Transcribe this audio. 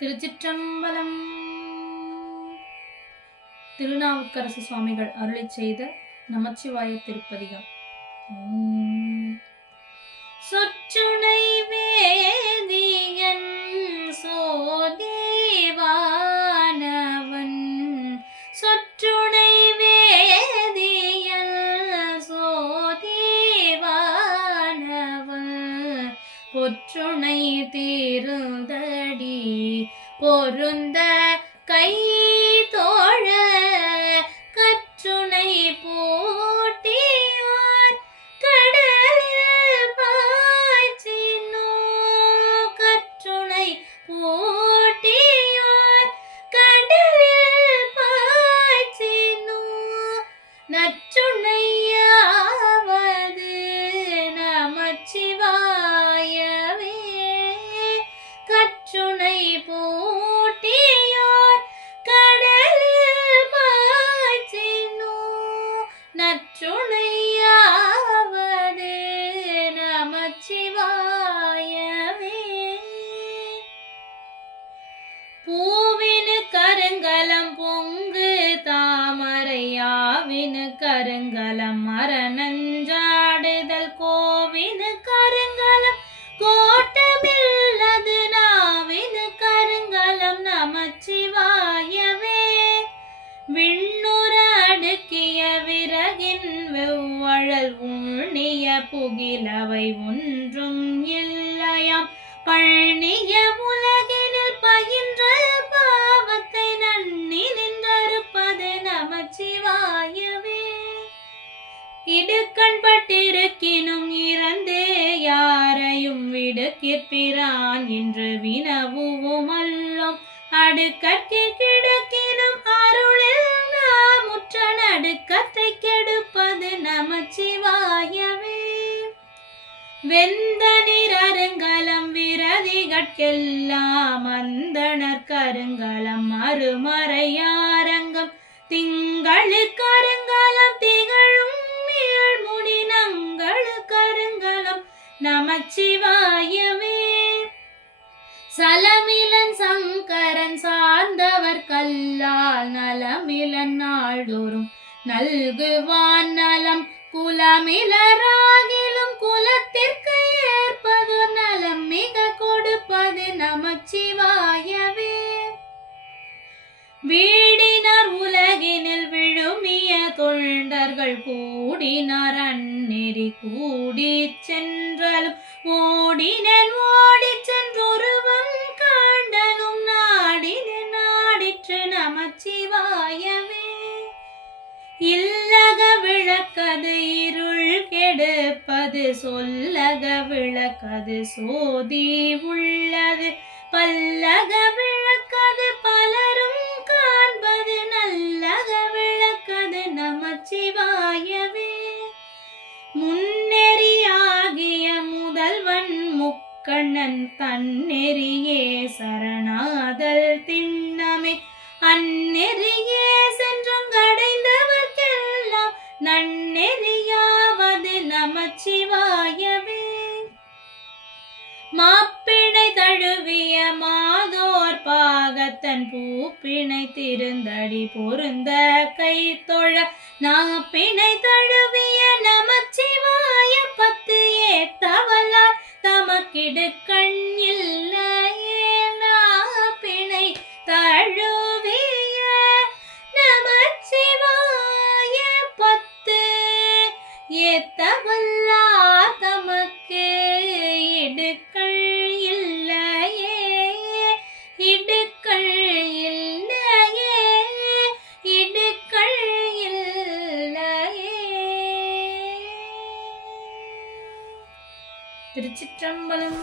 திருச்சிற்றம்பலம் திருநாவுக்கரசு சுவாமிகள் அருளை செய்த நமச்சிவாய திருப்பதிகம் ஓம். வே பொற்றுணை தீருந்தடி பொருந்த நற்றுணையாவது நமச்சிவாயவே பூவினு கருங்கலம் பொங்கு தாமரையாவினு கருங்கலம் மரணஞ்சாடுதல் கோவினு கருங்கலம் கோட்டமில்லது நாவினு கருங்கலம் நமச்சிவாயவே புகிலவை ஒன்றும் இல்லையாம். பழனிய உலகினில் பயின்ற பாவத்தை நன்னி நின்றறுப்பது நமச்சிவாயவே. இடுக்கண் பட்டிருக்கினும் இறந்தே யாரையும் விடுக்கிற்பிறான் என்று வினவுவோம் அல்லோம் அடுக்கற்கு கிடக்கினும் அருளில் நாம் உற்ற நடுக்கத்தை கெடுப்பது நமச்சிவாயவே. வெந்த நிறருங்கலம் விரதிகட்கெல்லாம் அந்தனர் கருங்கலம் மறுமறையாரங்கம் திங்களு கருங்கலம் திகழும் மீழ்முடி கருங்கலம். நமச்சிவாயவே. சலமிலன் சங்கரன் சார்ந்தவர் கல்லால் நலமிலன் நாள்தோறும் நல்குவான் நலம். குலமிலராகி தொண்டர்கள் கூடினார் அந்நெறி கூடி சென்றாலும் ஓடினன் ஓடி சென்றொருவம் காண்டனும் நாடினன் நாடிற்று நமச்சிவாயவே. இல்லக விளக்கது இருள் கெடுப்பது சொல்லக விளக்கது சோதி உள்ளது பல்லக விளக்கது கண்ணன் தன்னெறியே சரணாதல் திண்ணமே. அந்நெறியே சென்றங்கடைந்தவர்க்கெல்லாம் நன்னெறியாவது நமச்சிவாயவே. மாப்பிணை தழுவிய மாதோர் பாகத்தன் பூப்பிணை திருந்தடி பொருந்த கை தொழ நாப்பிணை தழுவ കിടക്ക திருச்சிற்றம்பலம்